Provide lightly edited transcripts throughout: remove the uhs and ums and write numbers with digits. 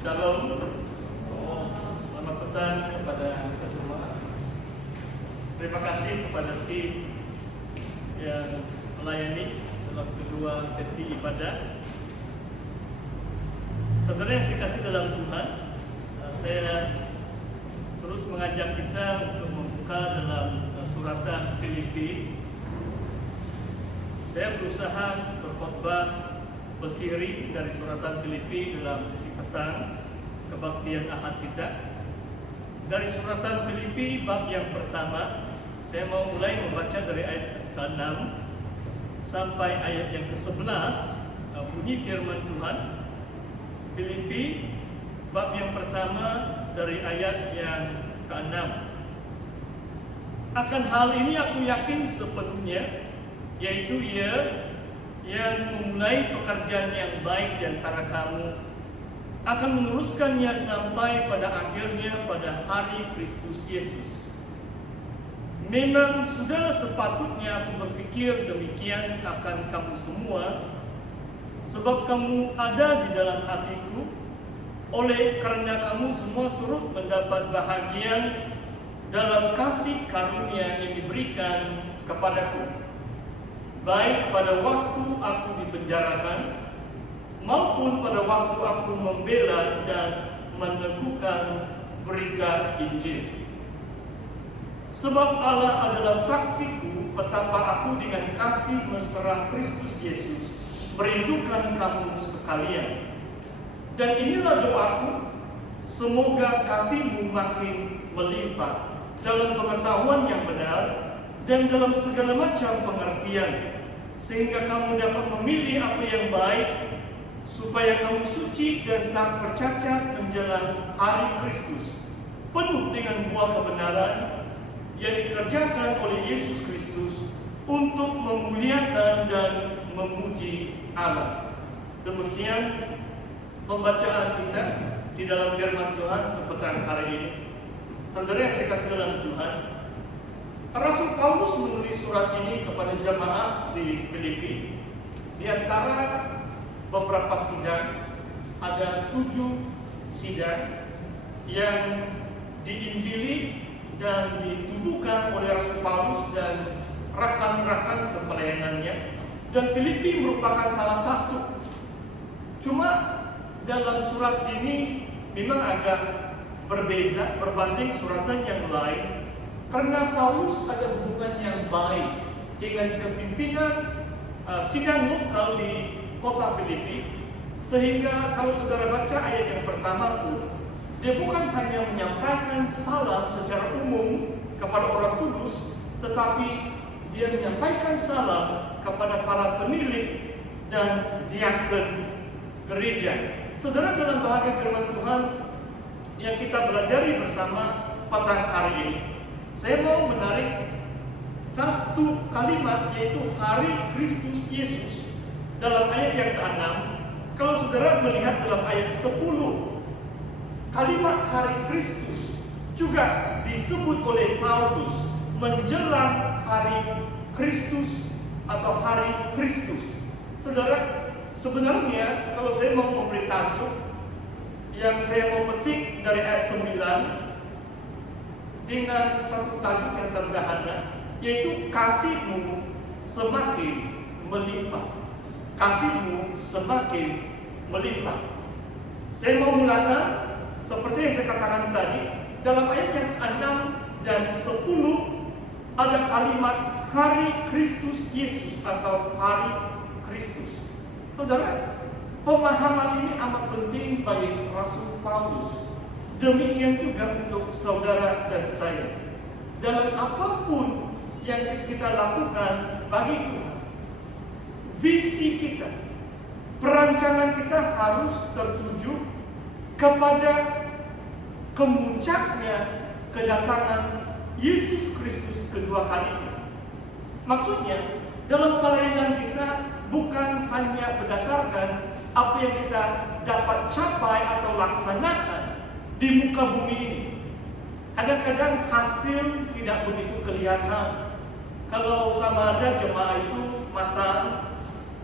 Shalom. Selamat petang kepada kita semua. Terima kasih kepada tim yang melayani dalam kedua sesi ibadah. Saudara yang saya kasih dalam Tuhan, saya terus mengajak kita untuk membuka dalam suratan Filipi. Saya berusaha berkhotbah bersiri dari suratan Filipi dalam sesi petang kebaktian Ahad kita. Dari suratan Filipi bab yang pertama, saya mau mulai membaca dari ayat ke-6 sampai ayat yang ke-11. Bunyi firman Tuhan, Filipi bab yang pertama dari ayat yang ke-6. Akan hal ini aku yakin sepenuhnya, yaitu Ia yang memulai pekerjaan yang baik di antara kamu akan meneruskannya sampai pada akhirnya pada hari Kristus Yesus. Memang sudah sepatutnya aku berfikir demikian akan kamu semua, sebab kamu ada di dalam hatiku, oleh karena kamu semua turut mendapat bahagian dalam kasih karunia yang diberikan kepadaku, baik pada waktu aku dipenjarakan maupun pada waktu aku membela dan meneguhkan berita Injil. Sebab Allah adalah saksiku betapa aku dengan kasih mesra Kristus Yesus merindukan kamu sekalian. Dan inilah doaku, semoga kasihmu makin melimpah dalam pengetahuan yang benar dan dalam segala macam pengertian, sehingga kamu dapat memilih apa yang baik, supaya kamu suci dan tak bercacat menjelang hari Kristus, penuh dengan buah kebenaran yang dikerjakan oleh Yesus Kristus untuk memuliakan dan memuji Allah. Demikian pembacaan kita di dalam firman Tuhan untuk petang hari ini. Saudara yang saya kasih dalam Tuhan, Rasul Paulus menulis surat ini kepada jemaat di Filipi. Di antara beberapa sidang, ada 7 sidang yang diinjili dan dituduhkan oleh Rasul Paulus dan rakan-rakan sepelayanannya. Dan Filipi merupakan salah satu. Cuma dalam surat ini memang agak berbeza berbanding suratan yang lain, karena Paulus ada hubungan yang baik dengan kepimpinan sidang lokal di kota Filipi, sehingga kalau saudara baca ayat yang pertama pun, dia bukan hanya menyampaikan salam secara umum kepada orang kudus, tetapi dia menyampaikan salam kepada para penilik dan diaken gereja. Saudara, dalam bahagian firman Tuhan yang kita pelajari bersama petang hari ini, saya mau menarik satu kalimat, yaitu hari Kristus Yesus dalam ayat yang ke-6. Kalau saudara melihat dalam ayat 10, kalimat hari Kristus juga disebut oleh Paulus menjelang hari Kristus atau hari Kristus. Saudara, sebenarnya kalau saya mau memberi tajuk yang saya mau petik dari ayat 9 dengan satu tajuk yang sederhana, yaitu kasihmu semakin melimpah. Kasihmu semakin melimpah. Saya mau mulakan seperti yang saya katakan tadi, dalam ayat yang ke-6 dan 10 ada kalimat hari Kristus Yesus atau hari Kristus. Saudara, pemahaman ini amat penting bagi Rasul Paulus. Demikian juga untuk saudara dan saya. Dalam apapun yang kita lakukan bagi Tuhan, visi kita, perancangan kita harus tertuju kepada kemuncaknya kedatangan Yesus Kristus kedua kalinya. Maksudnya, dalam pelayanan kita bukan hanya berdasarkan apa yang kita dapat capai atau laksanakan di muka bumi ini. Kadang-kadang hasil tidak begitu kelihatan. Kalau sama ada jemaah itu matang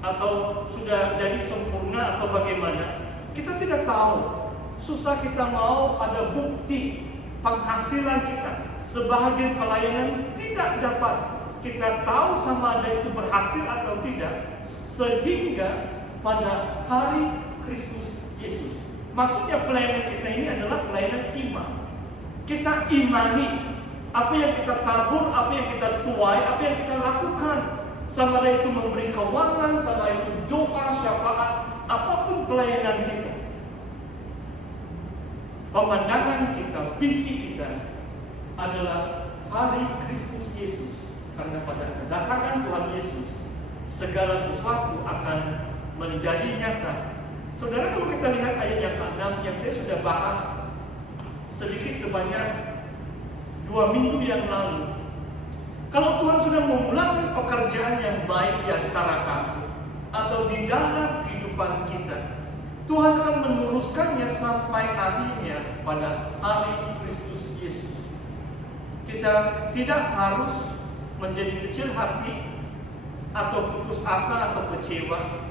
atau sudah jadi sempurna atau bagaimana, kita tidak tahu. susah kita mau ada bukti penghasilan kita. Sebahagian pelayanan tidak dapat kita tahu sama ada itu berhasil atau tidak, sehingga pada hari Kristus Yesus. Maksudnya pelayanan kita ini adalah pelayanan iman. Kita imani apa yang kita tabur, apa yang kita tuai, apa yang kita lakukan. Sama ada itu memberi keuangan, sama itu doa, syafaat, apapun pelayanan kita. Pemandangan kita, visi kita adalah hari Kristus Yesus. Karena pada kedatangan Tuhan Yesus, segala sesuatu akan menjadi nyata. Saudara, kalau kita lihat ayat yang ke-6 yang saya sudah bahas sedikit sebanyak 2 minggu yang lalu. Kalau Tuhan sudah memulakan pekerjaan yang baik di antara kami atau di dalam kehidupan kita, Tuhan akan meneruskannya sampai akhirnya pada hari Kristus Yesus. Kita tidak harus menjadi kecil hati atau putus asa atau kecewa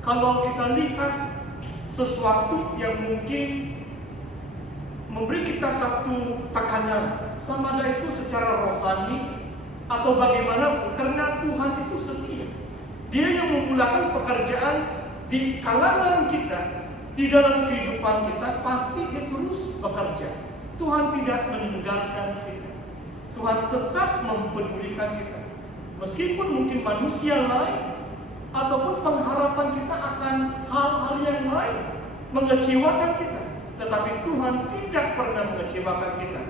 kalau kita lihat sesuatu yang mungkin memberi kita satu tekanan, sama ada itu secara rohani atau bagaimana, karena Tuhan itu setia. Dia yang memulakan pekerjaan di kalangan kita, di dalam kehidupan kita, pasti dia terus bekerja. Tuhan tidak meninggalkan kita. Tuhan tetap mempedulikan kita. Meskipun mungkin manusia lain ataupun pengharapan kita akan hal-hal yang lain mengecewakan kita, tetapi Tuhan tidak pernah mengecewakan kita.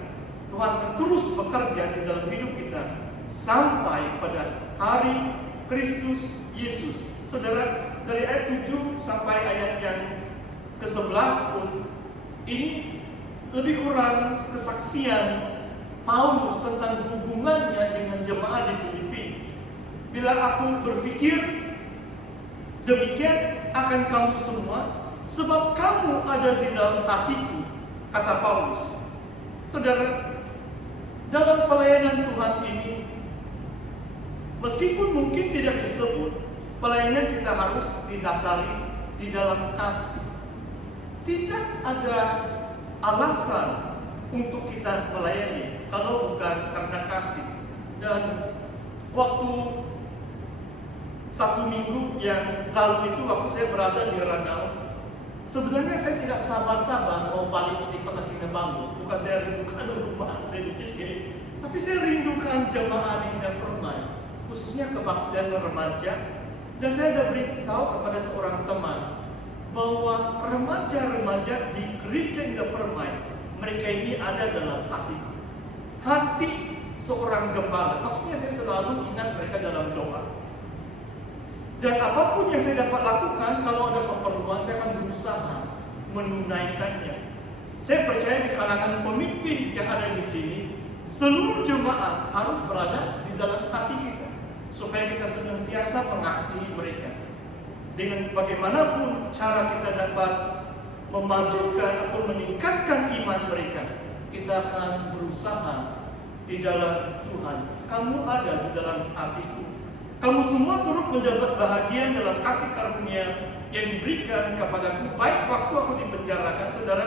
Tuhan akan terus bekerja di dalam hidup kita sampai pada hari Kristus Yesus. Saudara, dari ayat 7 sampai ayat yang ke-11 pun ini lebih kurang kesaksian Paulus tentang hubungannya dengan jemaat di Filipi. Bila aku berpikir demikian akan kamu semua, sebab kamu ada di dalam hatiku, kata Paulus. Saudara, dalam pelayanan Tuhan ini, meskipun mungkin tidak disebut, pelayanan kita harus didasari di dalam kasih. Tidak ada alasan untuk kita melayani kalau bukan karena kasih. Dan waktu 1 minggu yang lalu itu, waktu saya berada di Ranau, sebenarnya saya tidak sabar-sabar mau balik di Kota Kinabalu. Bukan saya rindukan rumah saya di JK, tapi saya rindukan jemaah di Indah Permai, khususnya kebaktian remaja. Dan saya ada beritahu kepada seorang teman bahwa remaja-remaja di gereja Indah Permai, mereka ini ada dalam hati seorang gembala. Maksudnya saya selalu ingat mereka dalam doa. Dan apapun yang saya dapat lakukan, kalau ada keperluan, saya akan berusaha menunaikannya. Saya percaya di kalangan pemimpin yang ada di sini, seluruh jemaat harus berada di dalam hati kita, supaya kita senantiasa mengasihi mereka. Dengan bagaimanapun cara kita dapat memajukan atau meningkatkan iman mereka, kita akan berusaha di dalam Tuhan. Kamu ada di dalam hatiku. Kamu semua turut mendapat bahagian dalam kasih karunia yang diberikan kepadaku, baik waktu aku dipenjarakan. Saudara,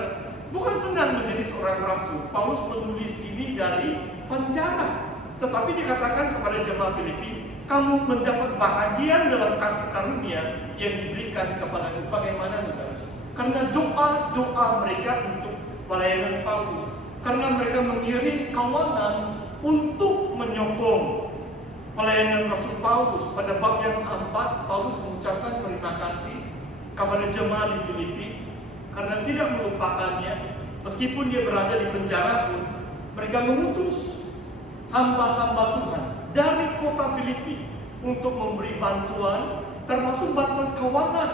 bukan senang menjadi seorang rasul. Paulus menulis ini dari penjara, tetapi dikatakan kepada jemaat Filipi, kamu mendapat bahagian dalam kasih karunia yang diberikan kepadaku. Bagaimana, saudara? Karena doa-doa mereka untuk pelayanan Paulus, karena mereka mengirim kawanan untuk menyokong pelayanan Rasul Paulus. Pada bab yang keempat, Paulus mengucapkan terima kasih kepada jemaat di Filipi karena tidak melupakannya. Meskipun dia berada di penjara pun, mereka mengutus hamba-hamba Tuhan dari kota Filipi untuk memberi bantuan, termasuk bantuan keuangan.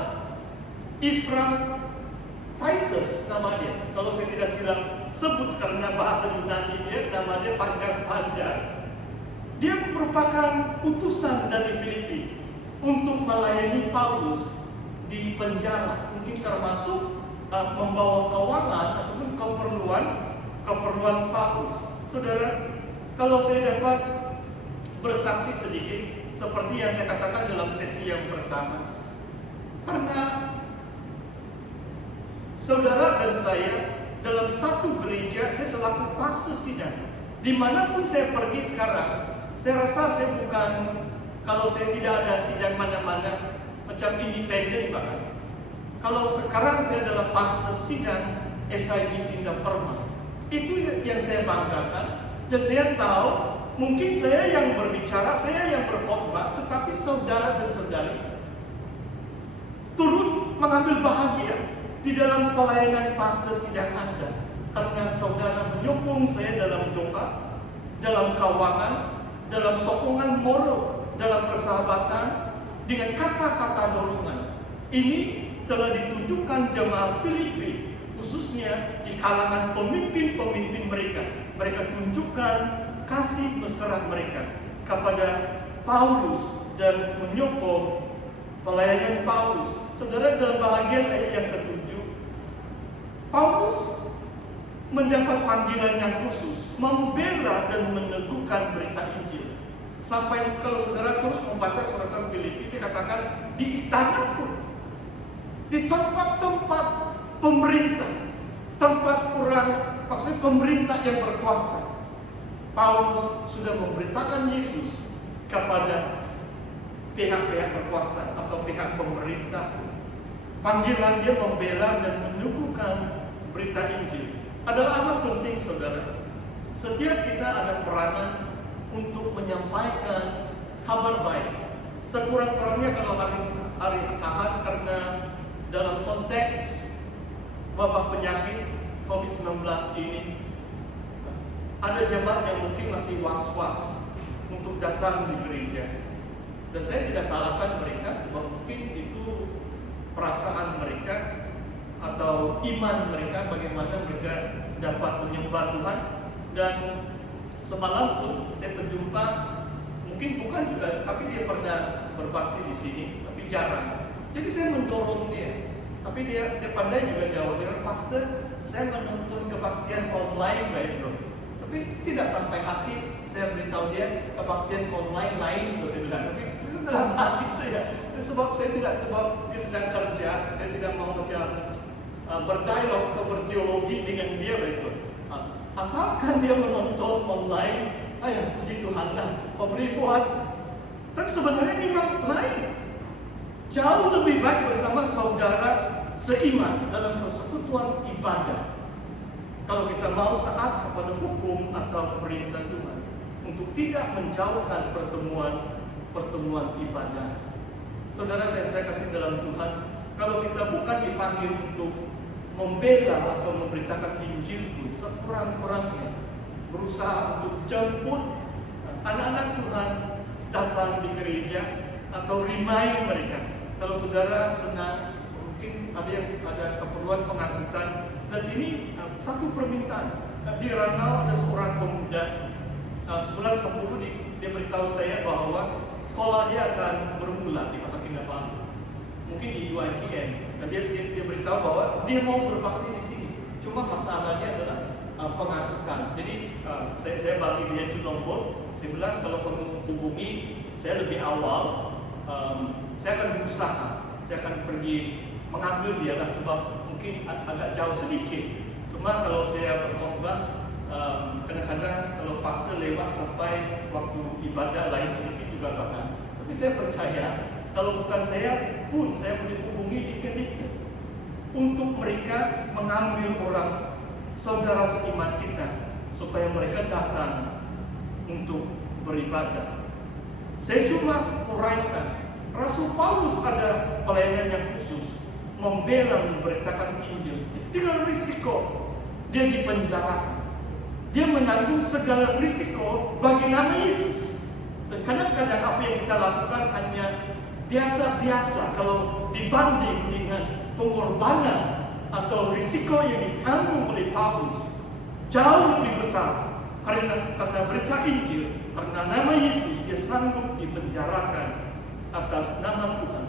Epaphroditus nama dia, kalau saya tidak silap sebut karena bahasa Yunani dia, nama dia panjang-panjang. Dia merupakan utusan dari Filipi untuk melayani Paulus di penjara, mungkin termasuk membawa keuangan ataupun keperluan Paulus. Saudara, kalau saya dapat bersaksi sedikit, seperti yang saya katakan dalam sesi yang pertama, karena Saudara dan saya dalam satu gereja, saya selaku pastor sidang. Dimanapun saya pergi sekarang, saya rasa saya bukan, kalau saya tidak ada sidang mana-mana, macam independen bahkan. Kalau sekarang saya adalah pastor sidang SIB Indah Permai, itu yang saya banggakan. Dan saya tahu, mungkin saya yang berbicara, saya yang berkhotbah, tetapi saudara dan saudari turut mengambil bahagia di dalam pelayanan pastor sidang Anda, karena saudara menyokong saya dalam doa, dalam kawangan, dalam sokongan moral, dalam persahabatan, dengan kata-kata dorongan. Ini telah ditunjukkan jemaat Filipi, khususnya di kalangan pemimpin-pemimpin mereka. Mereka tunjukkan kasih mesra mereka kepada Paulus dan menyokong pelayanan Paulus. Saudara, dalam bahagian ayat yang ke-7, Paulus mendapat panggilan yang khusus membela dan meneguhkan berita Injil. Sampai kalau saudara terus membaca suratan Filipi, dikatakan di istana pun, di tempat-tempat pemerintah, tempat orang, maksudnya pemerintah yang berkuasa, Paulus sudah memberitakan Yesus kepada pihak-pihak berkuasa atau pihak pemerintah. Panggilan dia membela dan meneguhkan berita Injil adalah amat penting, saudara. Setiap kita ada peranan untuk menyampaikan kabar baik. Sekurang-kurangnya kalau hari Ahad, karena dalam konteks wabah penyakit COVID-19 ini, ada jemaat yang mungkin masih was-was untuk datang di gereja. Dan saya tidak salahkan mereka, sebab mungkin itu perasaan mereka atau iman mereka, bagaimana mereka dapat menyembah Tuhan. Dan semalam pun saya terjumpa, mungkin bukan juga, tapi dia pernah berbakti di sini, tapi jarang. Jadi saya mendorong dia, tapi dia pandai juga jawab. Dia bilang, "Pastor, saya menonton kebaktian online baik bro." Tapi tidak sampai hati saya beritahu dia kebaktian online lain itu, saya bilang. Tapi itu dalam hati saya, sebab dia sedang kerja, saya tidak mau macam berdialog atau berteologi dengan dia begitu. Asalkan dia menonton online, ayah puji Tuhan lah, boleh buat. Tapi sebenarnya memang lain. Jauh lebih baik bersama saudara seiman dalam persekutuan ibadah. Kalau kita mau taat kepada hukum atau perintah Tuhan, untuk tidak menjauhkan pertemuan ibadah. Saudara yang saya kasih dalam Tuhan, kalau kita bukan dipanggil untuk membela atau memberitakan Injil pun, sekurang-kurangnya berusaha untuk jemput anak-anak Tuhan datang di gereja atau remind mereka. Kalau saudara senang, mungkin ada keperluan pengangkutan, dan ini satu permintaan. Di Ranau ada seorang pemuda, bulan 10 dia beritahu saya bahwa sekolah dia akan bermula di Kota Kinabalu, mungkin di UITN. Dan dia beritahu bahwa dia mau berbakti di sini. Cuma masalahnya adalah pengangkutan. Jadi saya bagi dia itu nombor. Saya bilang kalau perlu hubungi saya lebih awal, saya akan berusaha. Saya akan pergi mengambil dia lah, sebab mungkin agak jauh sedikit. Cuma kalau saya berkhotbah, kadang-kadang kalau pastor lewat sampai waktu ibadah lain sedikit juga bahkan. Tapi saya percaya kalau bukan saya pun, saya boleh hubungi dikit-dikit untuk mereka mengambil orang saudara seiman kita, supaya mereka datang untuk beribadah. Saya cuma uraikan, Rasul Paulus ada pelayanan yang khusus, membela, memberitakan Injil dengan risiko. Dia dipenjara, dia menanggung segala risiko bagi nama Yesus. Dan kadang-kadang apa yang kita lakukan hanya biasa-biasa kalau dibanding dengan pengorbanan atau risiko yang ditanggung oleh Paulus, jauh lebih besar. Karena berita Injil, karena nama Yesus, dia sanggup dipenjarakan atas nama Tuhan.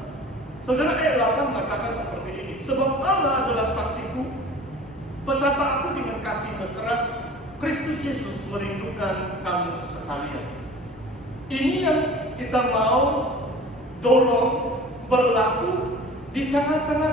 Saudara, ayat 8 mengatakan seperti ini, sebab Allah adalah saksiku, betapa aku dengan kasih mesra Kristus Yesus merindukan kamu sekalian. Ini yang kita mau dorong berlaku di tengah-tengah